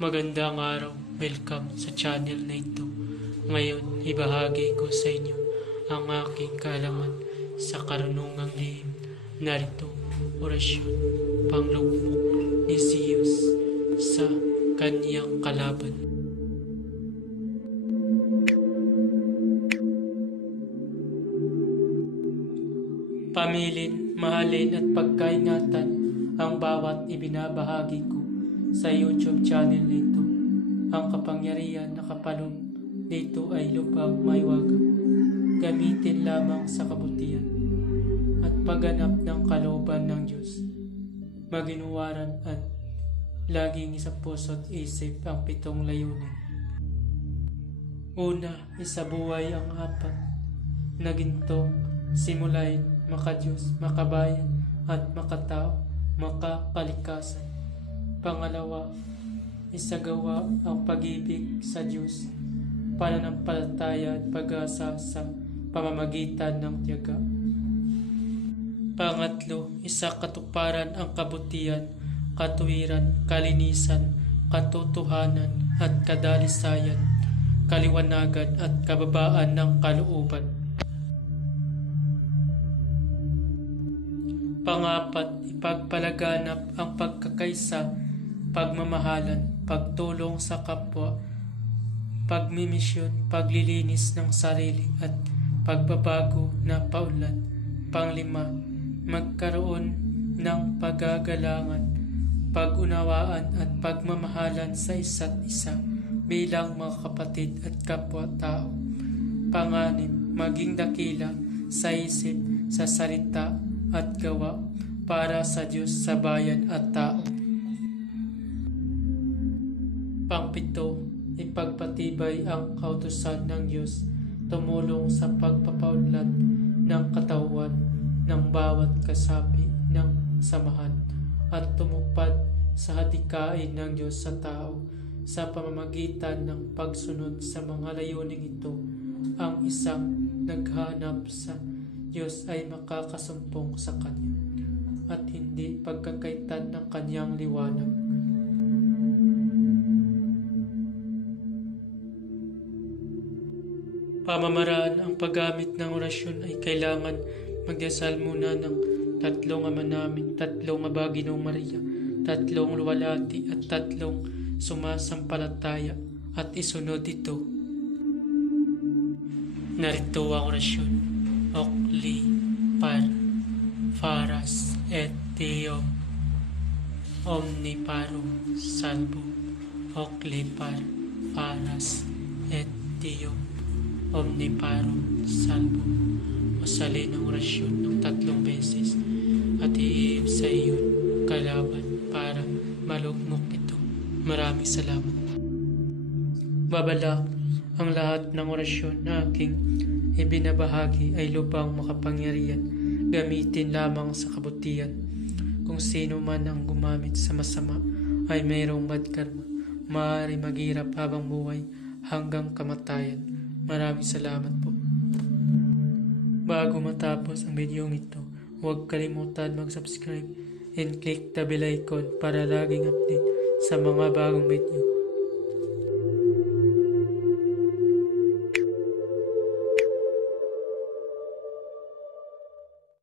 Magandang araw, welcome sa channel na ito. Ngayon, ibahagi ko sa inyo ang aking kaalaman sa karunungang lihim. Narito, orasyon, panglugmok ni Zeus sa kanyang kalaban. Pamilin, mahalin at pagkaingatan ang bawat ibinabahagi ko sa YouTube channel nito. Ang kapangyarihan na kapaloob dito ay lubhang maiwaga. Gamitin lamang sa kabutihan at pagganap ng kalooban ng Diyos. Maginuwaran at laging sa puso't isip ang 7 layunin. Una, isabuhay ang 4 na gintong simulain makadiyos, makabayan at makatao, makakalikasan. Pangalawa, isagawa ang pag-ibig sa Diyos, pananampalataya at pag-asa sa pamamagitan ng tiyaga. Pangatlo, isakatuparan ang kabutihan, katuwiran, kalinisan, katotohanan at kadalisayan, kaliwanagan at kababaan ng kalooban. Pangapat, ipagpalaganap ang pagkakaisa, pagmamahalan, pagtulong sa kapwa, pagmimisyon, paglilinis ng sarili at pagbabago na paunlad. Panglima, magkaroon ng pagagalangan, pag-unawaan at pagmamahalan sa isa't isa bilang mga kapatid at kapwa-tao. Panganim, maging dakila sa isip, sa salita at gawa para sa Diyos, sa bayan at tao. Pangpito, ipagpatibay ang kautusan ng Diyos, tumulong sa pagpapaunlad ng katawan ng bawat kasapi ng samahan at tumupad sa hadikain ng Diyos sa tao sa pamamagitan ng pagsunod sa mga layuning ito. Ang isang naghanap sa Diyos ay makakasumpong sa Kanya at hindi pagkakaitan ng Kanyang liwanag. Pamamaraan ang paggamit ng orasyon ay kailangan magdasal muna ng 3 Ama Namin, 3 Aba Ginoong Maria, 3 luwalhati at 3 sumasampalataya at isunod ito. Narito ang orasyon. Ocli par faras et Deo omniparum salvum. Ocli par faras et Deo omniparum salvum. Usalin ang orasyon ng 3 beses at iihip sa iyon kalaban para malugmok ito. Maraming salamat. Babalak ang lahat ng orasyon na aking ibinabahagi ay lubhang makapangyarihan. Gamitin lamang sa kabutihan. Kung sino man ang gumamit sa masama ay mayroong bad karma. Maaari maghirap habang buhay hanggang kamatayan. Maraming salamat po. Bago matapos ang video ito, huwag kalimutan mag-subscribe and click the bell icon para laging update sa mga bagong video.